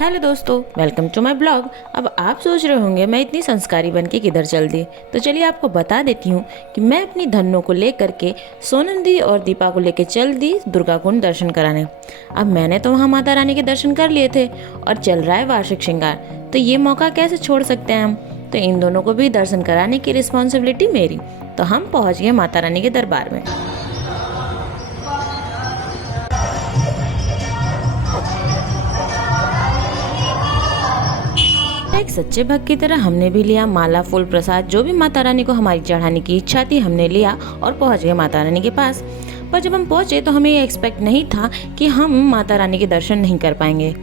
Hello दोस्तों, welcome to my blog. अब आप सोच रहे होंगे मैं इतनी संस्कारी बन के किधर चल दी। तो चलिए आपको बता देती हूँ कि मैं अपनी धन्नो को लेकर के सोनम दी और दीपा को लेकर चल दी दुर्गा कुंड दर्शन कराने। अब मैंने तो वहाँ माता रानी के दर्शन कर लिए थे और चल रहा है वार्षिक श्रृंगार, तो ये मौका कैसे छोड़ सकते हैं हम। तो इन दोनों को भी दर्शन कराने की रिस्पॉन्सिबिलिटी मेरी। तो हम पहुँच गए माता रानी के दरबार में। एक सच्चे भक्त की तरह हमने भी लिया माला, फूल, प्रसाद, जो भी माता रानी को हमारी चढ़ाने की इच्छा थी हमने लिया और पहुंच गए माता रानी के पास। पर जब हम पहुंचे तो हमें ये एक्सपेक्ट नहीं था कि हम माता रानी के दर्शन नहीं कर पाएंगे।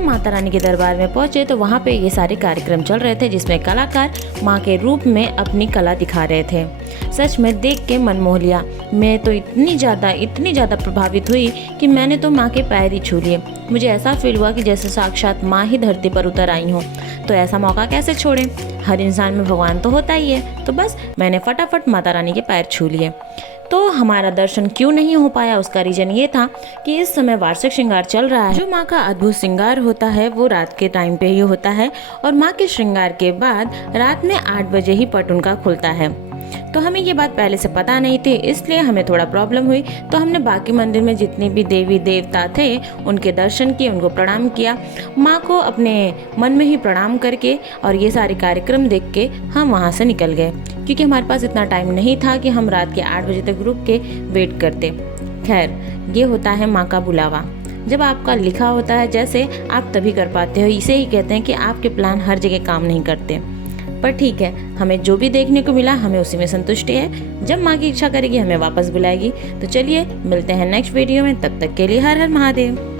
माता रानी के दरबार में पहुंचे तो वहाँ पे ये सारे कार्यक्रम चल रहे थे जिसमें कलाकार माँ के रूप में अपनी कला दिखा रहे थे। सच में देख के मन मोह लिया। मैं तो इतनी ज़्यादा प्रभावित हुई कि मैंने तो माँ के पैर ही छू लिए। मुझे ऐसा फील हुआ कि जैसे साक्षात माँ ही धरती पर उतर आई हो। तो ऐसा मौका कैसे छोड़ें, हर इंसान में भगवान तो होता ही है। तो बस मैंने फटाफट माता रानी के पैर छू लिए। तो हमारा दर्शन क्यों नहीं हो पाया, उसका रीज़न ये था कि इस समय वार्षिक श्रृंगार चल रहा है। जो माँ का अद्भुत श्रृंगार होता है वो रात के टाइम पे ही होता है और माँ के श्रृंगार के बाद रात में 8 बजे ही पट उनका खुलता है। तो हमें ये बात पहले से पता नहीं थी, इसलिए हमें थोड़ा प्रॉब्लम हुई। तो हमने बाकी मंदिर में जितने भी देवी देवता थे उनके दर्शन किए, उनको प्रणाम किया, माँ को अपने मन में ही प्रणाम करके और ये सारे कार्यक्रम देख के हम वहाँ से निकल गए, क्योंकि हमारे पास इतना टाइम नहीं था कि हम रात के 8 बजे तक रुक के वेट करते। खैर, ये होता है माँ का बुलावा। जब आपका लिखा होता है जैसे, आप तभी कर पाते हो। इसे ही कहते हैं कि आपके प्लान हर जगह काम नहीं करते। पर ठीक है, हमें जो भी देखने को मिला हमें उसी में संतुष्टि है। जब माँ की इच्छा करेगी हमें वापस बुलाएगी। तो चलिए मिलते हैं नेक्स्ट वीडियो में, तब तक के लिए हर हर महादेव।